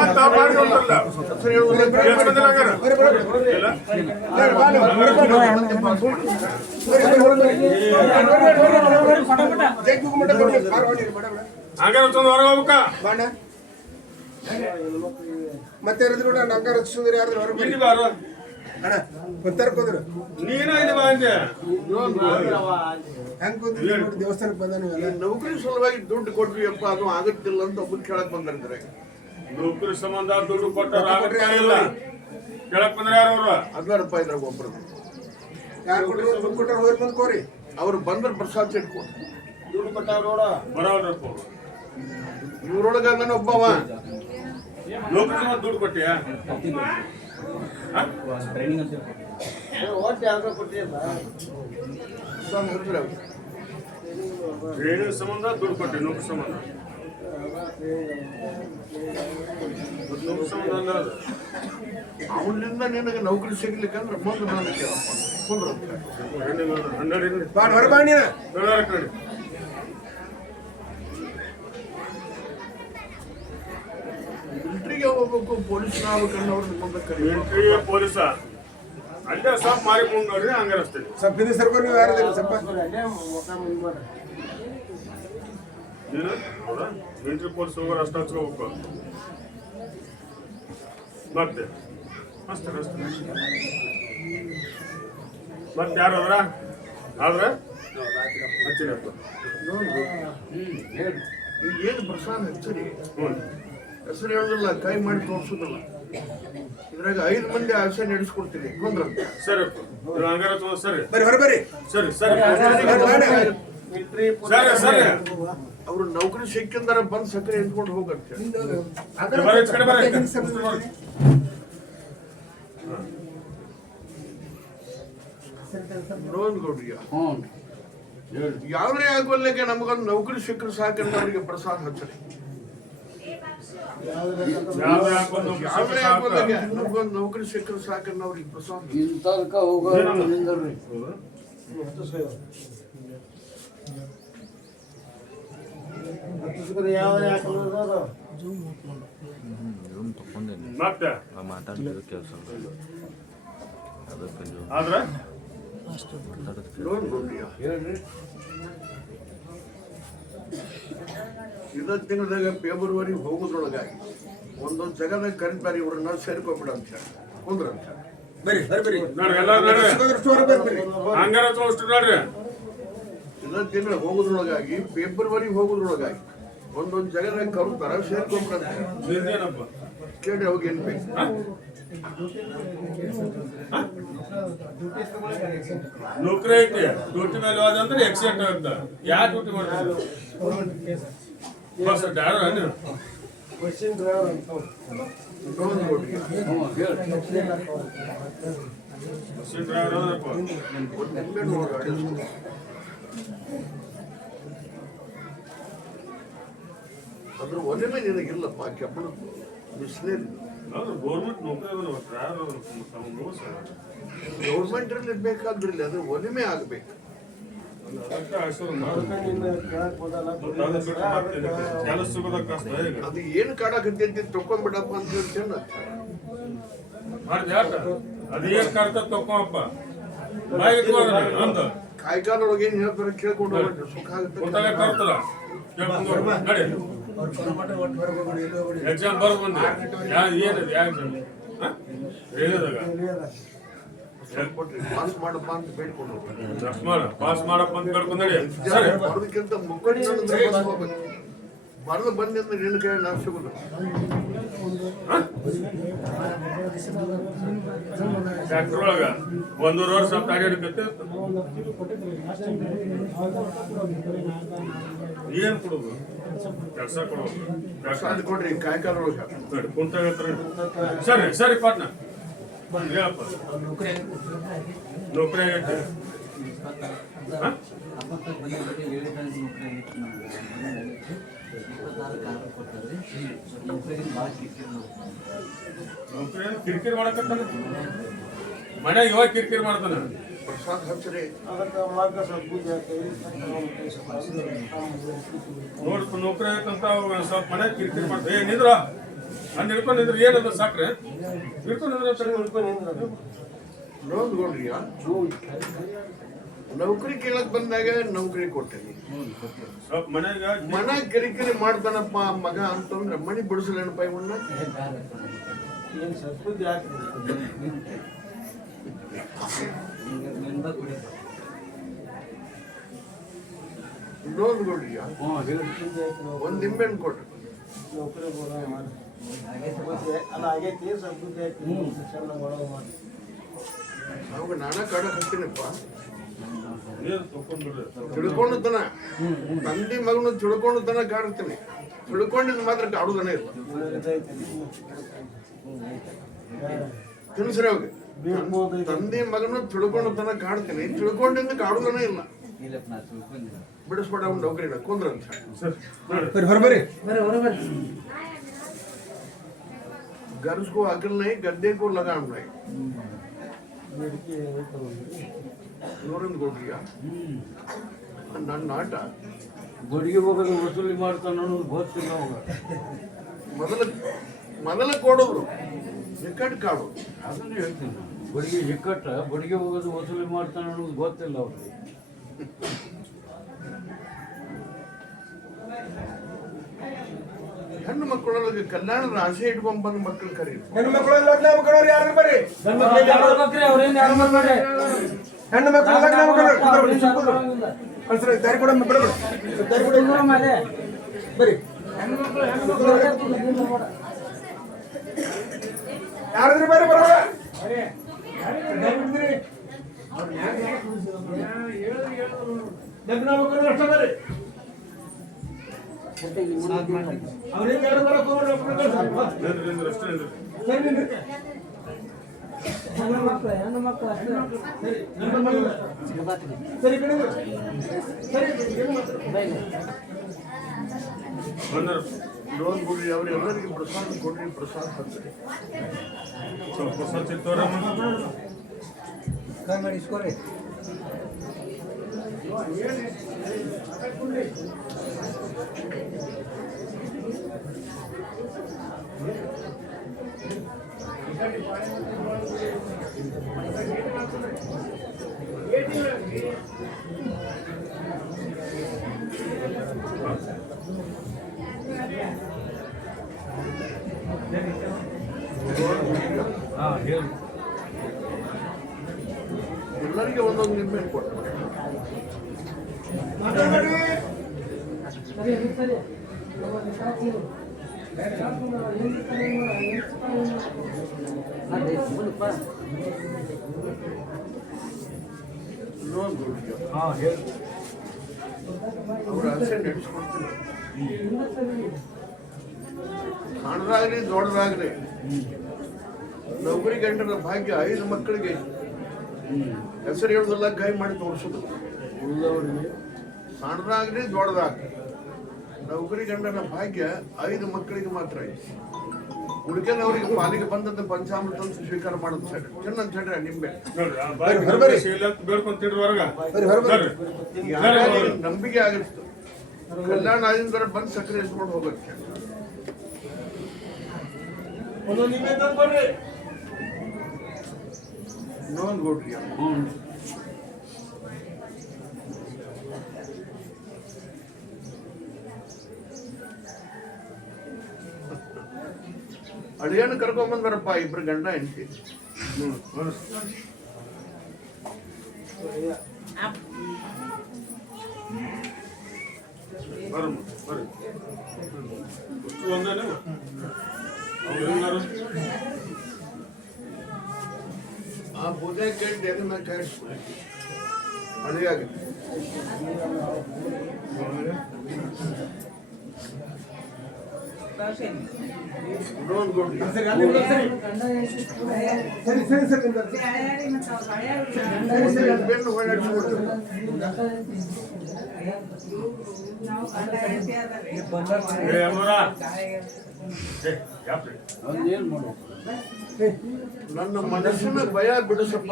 ಮತ್ತೆ ಆ ಮಾಡ್ಕೊಂಡ್ರಲ್ಲ ಹೆಸರು ಹೇಳೋದಿಲ್ಲ, ಎಷ್ಟು ಮಂದಿ ಹಂಗಾರ ಇಲ್ಲ ಜಗ್ಗು ಮಠ ಬರ್ರಿ. ಬಾರ್ ಹೊಡೀರಿ, ಬಡ ಬಡ. ಹಂಗಾರೆ ಒಂದು ಹೊರಗೆ ಹೋಗ್ಬೇಕಾ ಬಾಣ ಮತ್ತೆ ಯಾರಾದ್ರು ಕೂಡ ನಂಗಾರ ಸುಂದರ ಯಾರಾದ್ರು ಹೊರಗೆ ಬರ್ರಿ. ಇಲ್ಲಿ ಬಾರು ಅಣ್ಣ ಗೊತ್ತಾರ ಕುಂದ್ರು ನೀನು ಇಲ್ಲಿ ಬಾ ಅಂದೆ ಹೆಂಗ್ ಕುಂದ್ರಿ ನೋಡಿ ದೇವಸ್ಥಾನಕ್ಕೆ ಬಂದ ಈ ನೀವೆಲ್ಲ. ನೌಕರಿ ಸಲುವಾಗಿ ದುಡ್ಡು ಕೊಟ್ವಿ ಅಪ್ಪ ಅದು ಆಗುತ್ತಿಲ್ಲ ಅಂತ ಒಬ್ಬರು ಕೇಳಕ್ ಬಂದ್ರೆ ನೌಕರಿ ಸಂಬಂಧ ದುಡ್ಡು ಕೊಟ್ಟರು ಆಗತ್ತಾ ಇಲ್ಲ ಕೇಳಕ್ ಬಂದ್ರೆ ಯಾರು ಅವರು ಅದ್ರಪ್ಪ ಇದ್ರಾಗ ಒಬ್ರು ಯಾರು ಕೊಟ್ಟರು ದುಡ್ಡು ಕೊಟ್ಟರು ಹೋಗಿ ಬಂದು ಕೋರಿ. ಅವ್ರು ಬಂದ್ರೆ ಪ್ರಸಾದ ಇಟ್ಕೊಂಡು ಬರೋದ್ರಪ್ಪ ಇವ್ರೊಳಗ ನಾನು ಒಬ್ಬವ ನೌಕರಿ ಸಂಬಂಧ ದುಡ್ಡು ಕೊಟ್ಟಿಯಾ ಟ್ರೇನಿಂಗ್ ಸಂಬಂಧ ದುಡ್ಡು ಕೊಟ್ಟೆ ನೌಕರಿ ಸಂಬಂಧ ನೌಕರಿ ಸಂಬಂಧ ಅಲ್ಲ ಅದು ಅವನಿಂದ ನಿನಗೆ ನೌಕರಿ ಸಿಗ್ಲಿಕ್ಕಂದ್ರೆ ಮುಂದೆ ನಾನು ಕೇಳಪ್ಪ ಕುಂದ್ರ ಅಂತ ಹೇಳಿ. ಬಾಣ ಹೊರ ಬಾಣ ನೀನು. ನೋಡಿ ಮಿಲಿಟ್ರಿಗೆ ಹೋಗ್ಬೇಕು ಪೊಲೀಸ್ ಆಗ್ಬೇಕನ್ನೋ ಅವ್ರನ್ನ ಮುಂದೆ ಕರಿ ಮಿಲಿಟರಿ ಪೊಲೀಸ ಅಲ್ಲೇ ಸ್ವಲ್ಪ ಮಾರಿ ಮುಂದೆ ನೋಡ್ರಿ ಹಂಗಾರೆ ಅಷ್ಟೇ ಸ್ವಲ್ಪ ಹಿಂದೆ ಸರ್ಕೊಂಡು ನೀವು ಯಾರಿದ್ದೀರಿ ಸ್ವಲ್ಪ ಏನು ಹೌದಾ ಮಿಲಿಟರಿ ಪೊಲೀಸ್ ಹೋಗೋರು ಅಷ್ಟು ಹಚ್ಕೋಬೇಕು ಮತ್ತೆ ಅಷ್ಟೇ ಅಷ್ಟೇ ಮತ್ತೆ ಯಾರು ಅದ್ರ ಆದ್ರೆ ಹಚ್ಚಿರಪ್ಪ ಏನು ಪ್ರಸಾದ ಹಚ್ಚರಿ ಹ್ಞೂ ಹೆಸರು ಹೇಳೋದಿಲ್ಲ, ಕೈ ಮಾಡಿ ತೋರಿಸೋದಿಲ್ಲ. ಇದ್ರಾಗ 5 ಮಂದಿ ಆಸೆ ನಡೆಸ್ಕೊಡ್ತೀನಿ ಕುಂದ್ರ ಅಂತ. ಸರಿಪ್ಪ ನೀವು ಹಂಗಾರೆ ತಗೋ ಸರಿ ಬರ್ರಿ ಹೊರ ಬರ್ರಿ. ಸರಿ ಸರಿ ಬಾಣ ಸರಿ ಸರಿ ಅವ್ರು ನೌಕರಿ ಸಿಕ್ಕಿಂದಾರ ಬಂದ್ ಸಕ್ಕರೆ ಎತ್ಕೊಂಡು ಹೋಗಂತ ಬರೀ ಈ ಕಡೆ ಬರೀ ನೋಡ್ಗೌಡ್ರಿಯ ಯಾವ್ದೇ ಆಗೋಲ್ಲಕ್ಕೆ ನಮಗೊಂದು ನೌಕರಿ ಸಿಕ್ಕರೆ ಸಾಕಂದ್ರೆ ಅವ್ರಿಗೆ ಪ್ರಸಾದ ಹಚ್ಚರಿ. ಯಾವ್ದು ಹಾಕೊಂಡು ಯಾವ್ದೇ ಆಗೋಲ್ಲಕ್ಕೆ ನಮಗೊಂದು ನೌಕರಿ ಸಿಕ್ಕರೆ ಸಾಕನ್ನ ಅವ್ರಿಗೆ ಪ್ರಸಾದ ಇಂಥದಕ್ಕೆ ಹೋಗೋರು ನಿಂದ್ರಿ. ಮತ್ತೆ ಆದ್ರೆ ನೋಡ್ಗೌಡ್ರಿಯ ಇದ ತಿಂಗಳದಾಗ ಫೆಬ್ರವರಿ ಹೋಗೋದ್ರೊಳಗಾಗಿ ಒಂದೊಂದು ಜಗದಾಗ ಕರೀತಾರೆ ಇವ್ರನ್ನ ಸೇರ್ಕೊಂಡ್ಬಿಡ ಅಂತ ಹೇಳಿ ಕುಂದ್ರ ಅಂತ ಹೇಳಿ. ಬರ್ರಿ ಹೊರ ಬರ್ರಿ. ನೋಡ್ರಿ ಎಲ್ಲರೂ ನೋಡ್ರಿ ಸಿಗೋದ್ರಷ್ಟು ಹೊರ ಬರ್ರಿ. ಹಂಗಾರ ತೋರಿಸ್ತು ನೋಡ್ರಿ ಇದ ತಿಂಗಳ ಹೋಗೋದ್ರೊಳಗಾಗಿ ಫೆಬ್ರವರಿ ಹೋಗೋದ್ರೊಳಗಾಗಿ ಒಂದೊಂದು ಜಗದಾಗ ಕರುತ್ತಾರ ಸೇರ್ಕೊಂಡ್ಬಿಡ ಅಂತ ಹೇಳಿ. ನಿಂದೇನಪ್ಪ ಕೇಳಿ ಅವಾಗ ಏನ್ ಬೇಕು ನೌಕರಿ ಐತಿ ಡ್ಯೂಟಿ ಮೇಲೆ ಹೋದಂದ್ರೆ ಆಕ್ಸಿಡೆಂಟ್ ಆಗುತ್ತೆ ಯಾರು ಡ್ಯೂಟಿ ಮಾಡ್ತಾರೆ ಬಸ್ ಡ್ರೈವರ್ ನೀವು ನೋಡ್ಗೌಡ್ರಿಯ ಬಸ್ ಡ್ರೈವರ್ ಅದಪ್ಪ ಅದ್ರ ಒಲೆಮೆ ನಿನಗಿಲ್ಲಪ್ಪ ಕೆಬ್ಬಣ ಬಿಸಿಲೇರಿ ಗೌರ್ಮೆಂಟ್ ನೌಕರಿ ಅದನ್ನ ಡ್ರೈವರ್ ಗೌರ್ಮೆಂಟ್ ಇರಲಿ ಬೇಕಾದ್ರಿಲ್ಲ ಅದ್ರ ಒಲಿಮೆ ಆಗ್ಬೇಕು. ಕೆಲಸ ಸಿಗೋದ ಕಷ್ಟ ಈಗ ಅದು ಏನು ಕಾಡಕತ್ತೈತಿ ತಕೊಂಡ್ಬಿಡಪ್ಪ ಅಂತ ಹೇಳ್ತೇನೆ. ಮಾಡ್ದೆ ಆಟ ಅದೇನ್ ಕರ್ತ ತಕೊಂಬಪ್ಪ ಬಾಯಿ ಇಟ್ಕೊಂಡ್ರೆ ಅಂತ ಕಾಯ್ಕಾಲೊಳಗೆ ಏನ್ ಹೇಳ್ತಾರೆ ಕೇಳ್ಕೊಂಡು ಹೋಗ್ಬಿಟ್ರೆ ಸುಖ ಗೊತ್ತಾಗ ಆಗುತ್ತೆ. ಕರ್ತಲ್ಲ ಕೇಳ್ಕೊಂಡು ನಡಿ ಎಕ್ಸಾಮ್ ಬರ್ದು ಬಂದೆ ಏನಿದೆ ಯಾವ ಎಕ್ಸಾಮ್ ರೇಡಿಯೋದಾಗ ಪಾಸ್ ಮಾಡಪ್ಪ ಅಂತ ಬೇಡ್ಕೊಂಡು ಹೋಗ್ತಾರೆ. ಪಾಸ್ ಮಾಡಪ್ಪ ಅಂತ ಕೇಳ್ಕೊಂಡು ನಡಿ ಸರಿ ಬರೋದಕ್ಕಿಂತ ಮುಕ್ಕಡಿ ಹೋಗ್ಬೇಕು. ಬರೆದು ಬಂದಿ ಅಂದ್ರೆ ನಿನ್ನ ಕೈ ನಾ ಸಿಗುದು. ಫ್ಯಾಕ್ಟ್ರಿ ಒಳಗ 1.5 ವರ್ಷ ಅಡ್ಯಾಡಕತ್ತೆ ಏನ್ ಕೊಡೋದು ಕೆಲಸ ಕೊಡೋದು ಪ್ರಸಾದ ಕೊಡ್ರಿ ಕಾಯ್ಕಾಲೊಳಗೆ ನೋಡಿ ಕುಂತಾಗತ್ತಾರೆ ಸರಿ ಸರಿ ಪಾಟ್ನ ಹೇಳಪ್ಪ ನೌಕರಿ ಆಗೈತೆ ನೌಕರಿ ಕಿರಿಕಿರಿ ಮಾಡಕತ್ತಾನ ಮನ್ಯಾಗ ಇವಾಗ ಕಿರಿಕಿರಿ ಮಾಡ್ತಾನ. ಪ್ರಸಾದ್ ಹಚ್ಚ್ರಿ. ನೋಡ್ಪ ನೌಕರಿ ಆಯ್ತಂತ ಸ್ವಲ್ಪ ಮನ್ಯಾಗ ಕಿರಿಕಿರಿ ಮಾಡ್ತಾರೆ. ನಿಂದ್ರ ಅಲ್ಲಿ ಹಿಡ್ಕೊಂಡಿದ್ರೆ ಏನದ ಸಾಕ್ರೆ ಹಿಡ್ಕೊಂಡಿದ್ರೆ ನೋಡ್ಕೊಡ್ರಿಯ ನೌಕರಿ ಕೇಳಕ್ ಬಂದಾಗ ನೌಕರಿ ಕೊಟ್ಟೇನಿ. ಸ್ವಲ್ಪ ಮನ್ಯಾಗ ಮನ ಕಿರಿಕಿರಿ ಮಾಡ್ತಾನಪ್ಪ ಮಗ ಅಂತಂದ್ರೆ ಮನಿ ಬಿಡಿಸಲೇನಪ್ಪ ಇವನ್ನ. ನೋಡ್ಕೊಡ್ರಿಯ ಒಂದ್ ನಿಂಬೆಹಣ್ಣು ಕೊಟ್ರಿ. ಅವಾಗ ನಾನಾ ಕಾಡಕ್ ಹಚ್ತೀನಪ್ಪ. ತಿಳ್ಕೊಂಡು ತನ ತಂದೆ ಮಗನು ತಿಳ್ಕೊಂಡು ತನ ಕಾಡ್ತೀನಿ. ತಿಳ್ಕೊಂಡಿದ್ ಮಾತ್ರ ಕಾಡುದನೇ ಇಲ್ಲ. ತಿಳಿಸ್ರಿ ಅವಾಗ ತಂದೆ ಮಗನು ತಿಳ್ಕೊಂಡು ತನ ಕಾಡ್ತೀನಿ. ತಿಳ್ಕೊಂಡಿದ್ದು ಕಾಡುದನೇ ಇಲ್ಲ. ಬಿಡಿಸ್ಬೇಡ ಅವ್ನ ನೌಕರಿನ ಕುಂದ್ರ ಅಂತ ಗರ್ಸ್ಕೋ ಅಕಲ್ ನೈ ಗದ್ದೆ ಕೋ ಲಗಾಮ್ ನೈ. ನೂರೊಂದು ಕೊಡ್ರಿಯ ನನ್ನ ಆಟ ಬಡಿಗೆ ಹೋಗೋದು ವಸೂಲಿ ಮಾಡ್ತಾನ ಅನ್ನೋದು ಗೊತ್ತಿಲ್ಲ ಅವಾಗ. ಮೊದಲ ಕೊಡೋದು ನಿಕಟ್ ಕಾಡು. ಅದನ್ನೇ ಹೇಳ್ತೀನಿ ನಾನು. ಬಡಿಗೆ ಇಕ್ಕಟ್ಟ ಬಡಿಗೆ ಹೋಗೋದು ವಸೂಲಿ ಮಾಡ್ತಾನ ಅನ್ನೋದು ಗೊತ್ತಿಲ್ಲ ಅವ್ರಿಗೆ. ಹೆಣ್ಣು ಮಕ್ಕಳೊಳಗೆ ಕಲ್ಯಾಣದ ಆಸೆ ಇಟ್ಕೊಂಡ್ ಬಂದ ಮಕ್ಕಳು ಕರೀರಿ. ಹೆಣ್ಣು ಮಕ್ಕಳು ಲಗ್ನ ಮಕ್ಕಳವ್ರು ಯಾರು ಬರ್ರಿ? ಹೆಣ್ಣು ಮಕ್ಕಳು ಲಗ್ನ ಮಕ್ಕಳು ಕಳ್ಸ್ರಿ. ದಾರಿ ಕೂಡ ಬಿಡಬೇಡಿ. ದಾರಿ ಕೂಡ ಬರ್ರಿ. ಯಾರಾದ್ರೂ ಬರ್ರಿ ಬರೋಣ. ಲಗ್ನ ಮಕ್ಕಳು ಅಷ್ಟ ಬರ್ರಿ. ಅವ್ರೇನ್ ಯಾರು ಬರಕ್ ಹೋಗ್ಬೇಡ್ರಿ. ಸರಿ ಕಡೆ ಲೋನ್ ಕೊಡ್ರಿ. ಅವ್ರೆಲ್ಲರಿಗೆ ಪ್ರಸಾದ ಕೊಡ್ರಿ. ಪ್ರಸಾದ ಹಚ್ಚ್ರಿ. ಸ್ವಲ್ಪ ಹೊಸ ಚಿತ್ತವರಮ್ಮ ಮಾಡಿಸ್ಕೊರಿ. ಎಲ್ಲರಿಗೆ ಒಂದೊಂದು ನಿಂಬೆಹಣ್ಣು ಕೊಡ್ರಿ. ಅವ್ರ ಆಸೆ ನಡೆಸ್ಕೊಡ್ತೀನಿ. ಸಣ್ಣದಾಗ್ಲಿ ದೊಡ್ಡದಾಗ್ಲಿ ನೌಕರಿ ಗಂಟರ ಭಾಗ್ಯ 5 ಮಕ್ಕಳಿಗೆ ಹೆಸರು ಹೇಳುದಲ್ಲ ಕೈ ಮಾಡಿ ತೋರಿಸೋದು. ಸಣ್ಣದಾಗ್ಲಿ ದೊಡ್ಡದಾಗ್ಲಿ ನೌಕರಿ ಗಂಡನ ಭಾಗ್ಯ 5 ಮಕ್ಕಳಿಗೆ ಮಾತ್ರ ಐತಿ. ಹುಡುಕನವರಿಗೆ ಪಾಲಿಗೆ ಬಂದದ್ದು ಪಂಚಾಮೃತ ಸ್ವೀಕಾರ ಮಾಡೋದು ಸರಿ. ಚೆನ್ನ ಚಡ್ರ ನಿಂಬೆ ಬೇಡ್ಕೊಂತಿಡ್ರಿ ಹೊರಗ ನಂಬಿಕೆ ಆಗಿತ್ತು. ಕಲ್ಯಾಣ ಆಗಿಂದ ಬಂದು ಸಕ್ಕರೆ ಇಸ್ಕೊಂಡು ಹೋಗಕ್ಕೆ ಇನ್ನೊಂದು ಕೊಡ್ರಿ. ಅಳಿಯನ್ನ ಕರ್ಕೊಂಡ್ ಬಂದಾರಪ್ಪ 2 ಗಂಡ ಹೆಂಡತಿ. ಬರ್ರಿ ಒಂದೇನೆ ಅವ್ರೆಲ್ಲರೂ ಆ ಪೂಜೆ ಕೇಳಿ ಅದನ್ನ ಕಾಯಿಸ್ಬಿಡಿ. ಅಳಿಯಾಗಿ ಇನ್ನೊಂದು ಕೊಡ್ರಿ. ಸರಿ ಸರಿ ಸರಿ ಬೆನ್ನು ಹೊಳ್ಳಾಡಿಸ್ಬಿಡ್ರಿ. ಏ ಅಮ್ಮೋರ ಏ ಯಾಪ್ರಿ ಅದೇನ್ ಮಾಡು ನನ್ನ ಮನಸ್ಸಿನ ಭಯ ಬಿಡಿಸಪ್ಪ,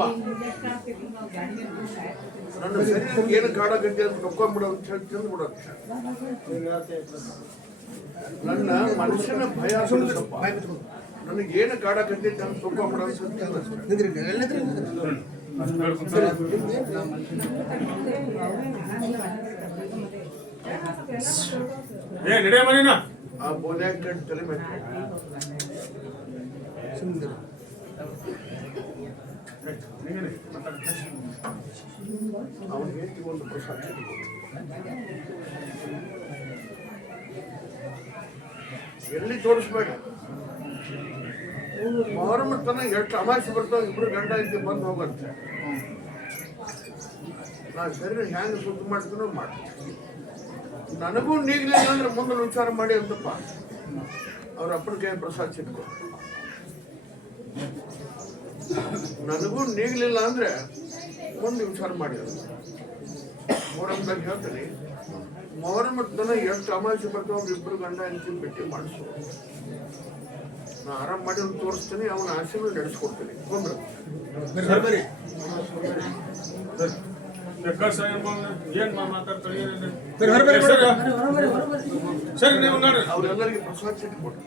ನನ್ನ ಶರೀರಕ್ಕೆ ಏನು ಕಾಡಗಂಟೆ ಅಂತ ಕರ್ಕೊಂಡ್ಬಿಡು ಅಂತ ಹೇಳಿ ತಿಂದ್ಬಿಡೋದು. ನನ್ನ ಮನಸ್ಸಿನ ಭಯ ಬಿಡಿಸಪ್ಪ, ನನಗೇನು ಕಾಡಗಂಟೆ ಅಂತ ಕರ್ಕೊಂಡ್ಬಿಡು ಅಂತ ಏ ನಡೆಯ ಮನೇನ ಆ ಬೋಲ್ಯಾಗ ಕಟ್ಟು ತಲೆ ಮೇಲೆ ಅವನಿಗೆ ಒಂದು ಪ್ರಸಾದ ಎಲ್ಲಿ ತೋರಿಸ್ಬೇಡ. ಮೊಹರಂ ತನ ಎಷ್ಟು ಅಮಾಸೆ ಬರ್ತಾವ, ಇಬ್ರು ಗಂಡ ಇದ್ದು ಬಂದು ಹೋಗಂತೆ. ನಾ ಶರೀರ ಹ್ಯಾಂಗ ಸುದ್ದಿ ಮಾಡ್ತೀನೋ ಮಾಡ್ತೀನಿ. ನನಗೂ ನೀಗ್ಲಿಲ್ಲ ಅಂದ್ರೆ ಮುಂದೆ ವಿಚಾರ ಮಾಡಿ ಅಂತಪ್ಪ. ಅವ್ರ ಅಪ್ಪನ ಕೈ ಪ್ರಸಾದ ಸಿಕ್ಕು. ನನಗೂ ನೀಗ್ಲಿಲ್ಲ ಅಂದ್ರೆ ಮುಂದೆ ವಿಚಾರ ಮಾಡಿ. ಮೊಹರಂದಾಗ ಹೇಳ್ತೀನಿ, ಮೊಹರಂ ತನ ಎಷ್ಟು ಅಮಾಸೆ ಬರ್ತಾವ ಇಬ್ರು ಗಂಡ ಹೆಂಡತಿ ಭೇಟಿ ಮಾಡಿಸು. ನಾ ಆರಾಮ್ ಮಾಡಿ ತೋರಿಸ್ತೀನಿ, ಅವನ ಆಸೆನೂ ನಡೆಸ್ಕೊಡ್ತೀನಿ. ತೊಂದ್ರೆ ಏನ್ ಮಾತಾಡ್ತಾರೆ ಸರಿ ನೀವು ನೋಡ್ರಿ ಅವ್ರೆಲ್ಲರಿಗೆ ಪ್ರಸಾದ ಸಿಟ್ಟು ಕೊಟ್ಟು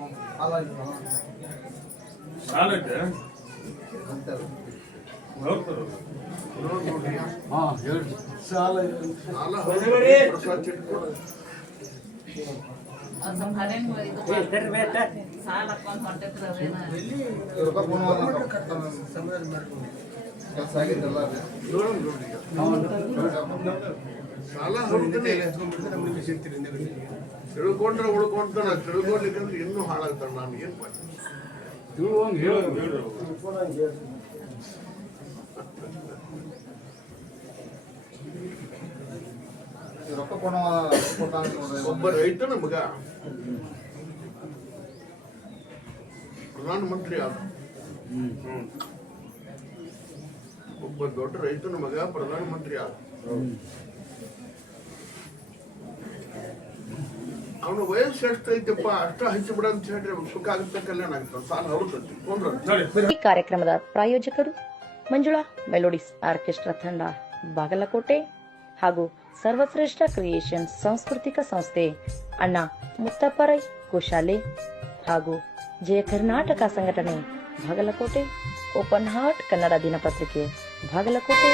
ಸಾಲ ಐತೆ ನೋಡ್ರಿ ಹಾ ಹೇಳಿ ಸಾಲ ಪ್ರಸಾದ ಸಿಟ್ಟು ಕೊಡು. ಸಾಲ ಹಾಕೊಂಡ್ ಹೊಂಟೈತ್ರಿ ಅದೇನ ನೋಡ್ರಿ ಸಾಲ ಹೊಡ್ತೀನಿ. ತಿಳ್ಕೊಂಡ್ರೆ ಉಳ್ಕೊಂತಾನ, ತಿಳ್ಕೊಳ್ಲಿಕ್ಕಂದ್ರೆ ಇನ್ನೂ ಹಾಳಾಗ್ತಾನೆ. ನಾನು ಏನ್ ಮಾಡಿ ತಿಳುವಂಗೆ ಹೇಳು ಒಬ್ಬ ರೈತನ ಮಗ ಪ್ರಧಾನಮಂತ್ರಿ ಆದ. ಒಬ್ಬ ದೊಡ್ಡ ರೈತನ ಮಗ ಪ್ರಧಾನಮಂತ್ರಿ ಆದ. ಅವನ ವಯಸ್ಸು ಎಷ್ಟೈತಪ್ಪ, ಅಷ್ಟ ಹಂಚಿಬಿಡ ಅಂತ ಹೇಳ್ರಿ ಸುಖ ಆಗುತ್ತೆ, ಕಲ್ಯಾಣ ಆಗುತ್ತೆ. ಸಾಲ ಹೊರತೈತಿ ತೊಂದ್ರೆ. ಈ ಕಾರ್ಯಕ್ರಮದ ಪ್ರಾಯೋಜಕರು ಮಂಜುಳಾ ಮೆಲೋಡಿಸ್ ಆರ್ಕೆಸ್ಟ್ರಾ ತಂಡ ಬಾಗಲಕೋಟೆ ಹಾಗೂ ಸರ್ವಶ್ರೇಷ್ಠ ಕ್ರಿಯೇಷನ್ ಸಾಂಸ್ಕೃತಿಕ ಸಂಸ್ಥೆ ಅಣ್ಣ ಮುತ್ತಪ್ಪರೈ ಗೋಶಾಲೆ ಹಾಗೂ ಜಯ ಕರ್ನಾಟಕ ಸಂಘಟನೆ ಬಾಗಲಕೋಟೆ, ಓಪನ್ ಹಾರ್ಟ್ ಕನ್ನಡ ದಿನಪತ್ರಿಕೆ ಬಾಗಲಕೋಟೆ.